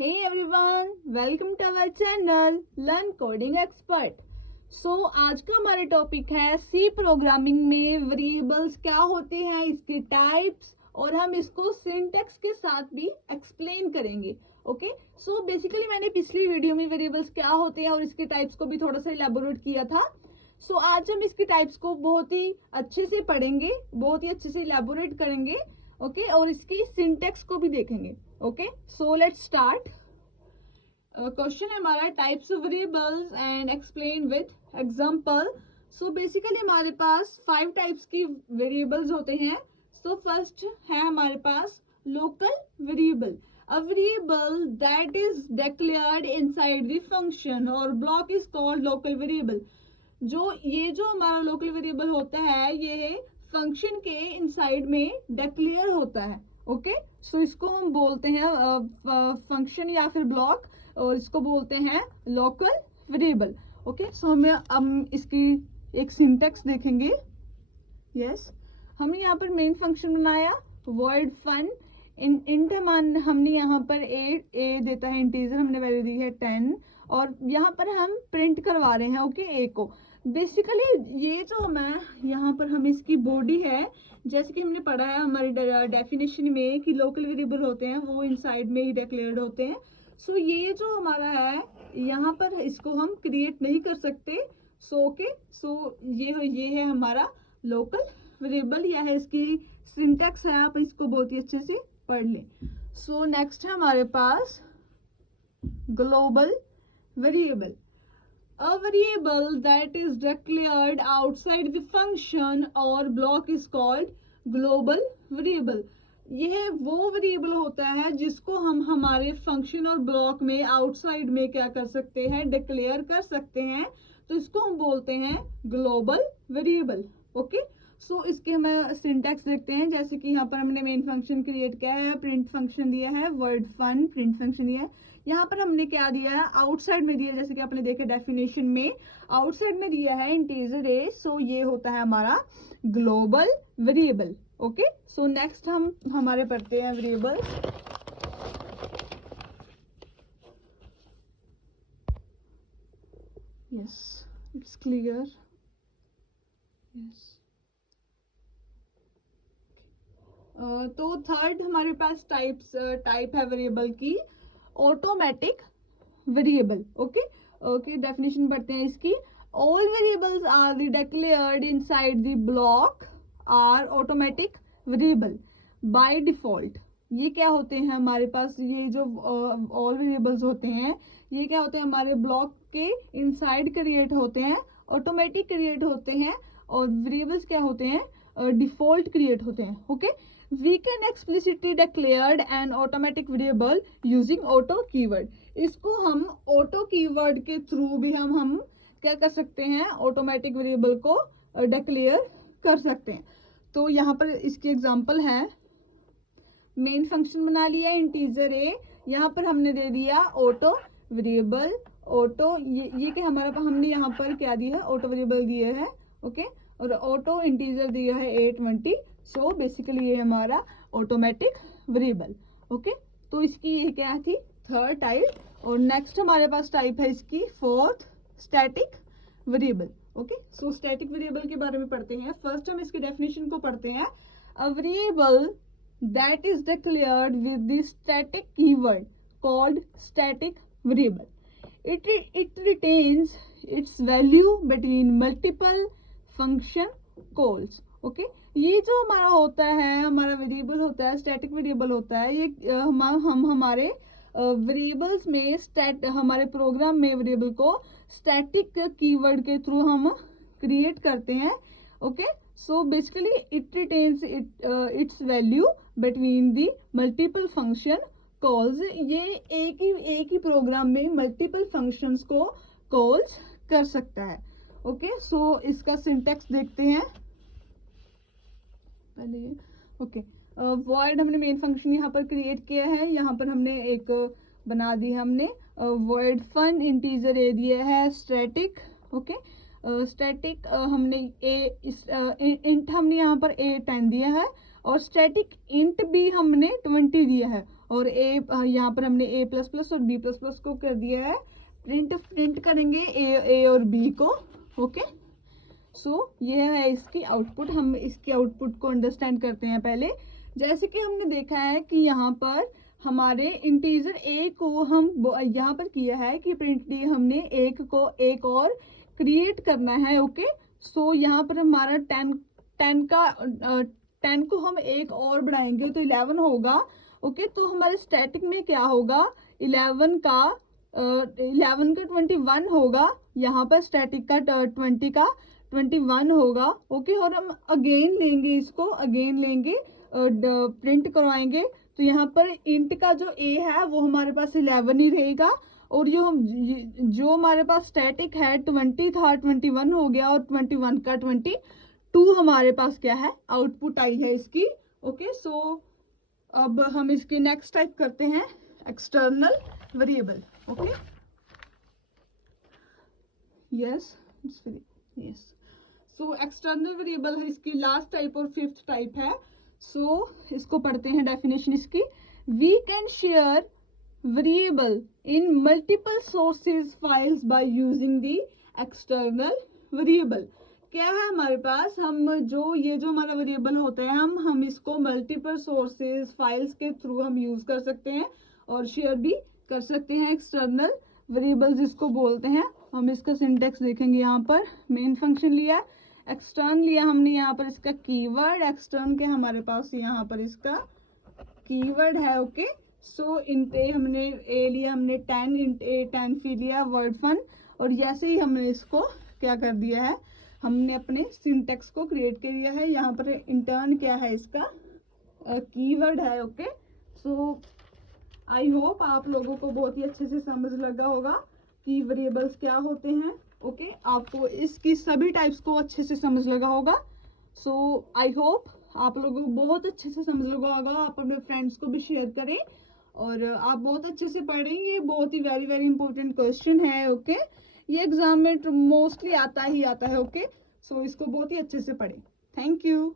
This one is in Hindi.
Hey everyone, welcome to our channel Learn Coding Expert. आज का हमारा टॉपिक है सी प्रोग्रामिंग में वेरिएबल्स क्या होते हैं, इसके टाइप्स, और हम इसको सिंटैक्स के साथ भी एक्सप्लेन करेंगे. ओके, सो बेसिकली मैंने पिछली वीडियो में वेरिएबल्स क्या होते हैं और इसके टाइप्स को भी थोड़ा सा इलेबोरेट किया था. आज हम इसके टाइप्स को बहुत ही अच्छे से पढ़ेंगे, बहुत ही अच्छे से इलेबोरेट करेंगे. ओके, और इसकी सिंटैक्स को भी देखेंगे. Okay, so let's start. Question है हमारा types of variables and explain with example. So basically हमारे पास 5 टाइप्स की वेरिएबल्स होते हैं. फर्स्ट है हमारे पास local variable. A variable that is declared inside the function और block is called local variable. जो हमारा लोकल वेरिएबल होता है ये फंक्शन के इनसाइड में डिक्लेयर होता है. ओके, सो इसको हम बोलते हैं फंक्शन या फिर ब्लॉक, और इसको बोलते हैं लोकल वेरिएबल. ओके, सो हम इसकी एक सिंटैक्स देखेंगे. यस, हमने यहाँ पर मेन फंक्शन बनाया वर्ड फन. इंट हमने यहाँ पर ए देता है इंटीजर, हमने वैल्यू दी है 10 और यहाँ पर हम प्रिंट करवा रहे हैं. ओके, ए को बेसिकली ये जो मैं यहाँ पर हम इसकी बॉडी है, जैसे कि हमने पढ़ा है हमारी डेफिनेशन में कि लोकल वेरिएबल होते हैं वो इनसाइड में ही डिक्लेयर्ड होते हैं. ये जो हमारा है यहाँ पर इसको हम क्रिएट नहीं कर सकते. ये है हमारा लोकल वेरिएबल, यह है इसकी सिंटैक्स है, आप इसको बहुत ही अच्छे से पढ़ लें. नेक्स्ट है हमारे पास global variable. A variable that is declared outside the function or block is called global variable. यह वो वेरिएबल होता है जिसको हम हमारे फंक्शन और ब्लॉक में आउटसाइड में क्या कर सकते हैं, डिक्लेयर कर सकते हैं. तो इसको हम बोलते हैं ग्लोबल वेरिएबल. ओके, इसके हम सिंटैक्स देखते हैं. जैसे कि यहाँ पर हमने मेन फंक्शन क्रिएट किया है, प्रिंट फंक्शन दिया है, वर्ड फन प्रिंट फंक्शन दिया है. यहाँ पर हमने क्या दिया है, आउटसाइड में दिया, जैसे कि आपने देखा डेफिनेशन में आउटसाइड में दिया है इंटीजर ए. ये होता है हमारा ग्लोबल वेरिएबल. ओके, नेक्स्ट हम हमारे पढ़ते हैं variable. Yes, it's clear. Yes, तो थर्ड हमारे पास टाइप है वेरिएबल की ऑटोमेटिक वेरिएबल. ओके, डेफिनेशन पढ़ते हैं इसकी. All variables are declared inside the block are automatic variable by default. ये क्या होते हैं हमारे पास, ये जो ऑल वेरिएबल्स होते हैं ये क्या होते हैं, हमारे ब्लॉक के इनसाइड क्रिएट होते हैं, ऑटोमेटिक क्रिएट होते हैं, और वेरिएबल्स क्या होते हैं, डिफॉल्ट क्रिएट होते हैं. Okay, we can explicitly declared an automatic variable using auto keyword. इसको हम auto keyword के थ्रू भी हम क्या कर सकते हैं, ऑटोमेटिक वेरिएबल को डिक्लेयर कर सकते हैं. तो यहाँ पर इसकी एग्जांपल है, मेन फंक्शन बना लिया इंटीजर ए, यहाँ पर हमने दे दिया ऑटो वेरिएबल. ऑटो ये कि हमारा हमने यहाँ पर क्या दिया है, ऑटो वेरिएबल दिया है. ओके, और ऑटो इंटीजर दिया है 820. बेसिकली ये हमारा ऑटोमेटिक वेरिएबल. ओके, तो इसकी ये क्या थी, थर्ड टाइप. और नेक्स्ट हमारे पास टाइप है इसकी fourth, static variable. Okay, static variable के बारे में पढ़ते हैं. फर्स्ट हम इसकी डेफिनेशन को पढ़ते हैं. अ variable that is declared with the static keyword called static variable. It retains it's value between multiple function calls. Okay, ये जो हमारा होता है, हमारा वेरिएबल होता है, स्टैटिक वेरिएबल होता है, ये हम हमारे वेरिएबल्स में हमारे प्रोग्राम में वेरिएबल को स्टैटिक कीवर्ड के थ्रू हम क्रिएट करते हैं. Okay, basically it retains it's value between the multiple function calls. ये एक ही प्रोग्राम में मल्टीपल फंक्शंस को कॉल्स कर सकता है. ओके, इसका सिंटैक्स देखते हैं पहले. ओके, वॉइड हमने मेन फंक्शन यहाँ पर क्रिएट किया है, यहाँ पर हमने एक बना दी है हमने वॉइड फन इंटीजर ए दिया है स्टैटिक. ओके, स्टैटिक हमने इंट हमने यहाँ पर 10 दिया है और स्टैटिक इंट भी हमने 20 दिया है. और ए यहाँ पर हमने a प्लस प्लस और b प्लस प्लस को कर दिया है प्रिंट करेंगे ए और b को। ओके, सो ये है इसकी आउटपुट। हम इसकी आउटपुट को अंडरस्टैंड करते हैं पहले। जैसे कि हमने देखा है कि यहाँ पर हमारे इंटीजर ए को हम यहाँ पर किया है कि प्रिंट डी हमने एक और क्रिएट करना है। ओके, सो यहाँ पर हमारा 10 को हम एक और बढ़ाएंगे तो 11 होगा। ओके, तो हमारे स्टैटिक में क्या होगा, 11 का 21 होगा, यहाँ पर स्टैटिक का 20 का 21 होगा। ओके, और हम अगेन लेंगे, इसको अगेन लेंगे, प्रिंट करवाएंगे, तो यहाँ पर इंट का जो ए है वो हमारे पास 11 ही रहेगा, और जो हमारे पास स्टैटिक है 20 था 21 हो गया, और 21 का 22 हमारे पास क्या है, आउटपुट आई है इसकी। ओके, सो अब हम इसके नेक्स्ट टाइप करते हैं external variable. Okay, yes, so external variable है इसकी लास्ट टाइप और फिफ्थ टाइप है। सो इसको पढ़ते हैं डेफिनेशन इसकी। We can share variable in multiple sources files by using the external variable. क्या है हमारे पास, हम जो हमारा वेरिएबल होता है, हम इसको मल्टीपल सोर्सेज फाइल्स के थ्रू हम यूज कर सकते हैं और शेयर भी कर सकते हैं। एक्सटर्नल वेरिएबल जिसको बोलते हैं, हम इसका सिंटेक्स देखेंगे। यहाँ पर मेन फंक्शन लिया, एक्सटर्न लिया हमने, यहाँ पर इसका कीवर्ड एक्सटर्न के हमारे पास यहाँ पर इसका कीवर्ड है। ओके, सो इंट ए हमने ए लिया, हमने 10 इंट ए 10 फी लिया वर्ड फन, और जैसे ही हमने इसको क्या कर दिया है, हमने अपने सिंटेक्स को क्रिएट कर दिया है। यहाँ पर इंटर्न क्या है, इसका कीवर्ड है। ओके, सो आई होप आप लोगों को बहुत ही अच्छे से समझ लगा होगा कि वेरिएबल्स क्या होते हैं। ओके, आपको इसकी सभी टाइप्स को अच्छे से समझ लगा होगा। सो आई होप आप लोगों को बहुत अच्छे से समझ लगा होगा। आप अपने फ्रेंड्स को भी शेयर करें, और आप बहुत अच्छे से पढ़ें। ये बहुत ही वेरी वेरी इंपॉर्टेंट क्वेश्चन है। ओके, ये एग्जाम में मोस्टली आता ही आता है। ओके, सो इसको बहुत ही अच्छे से पढ़ें। Thank you.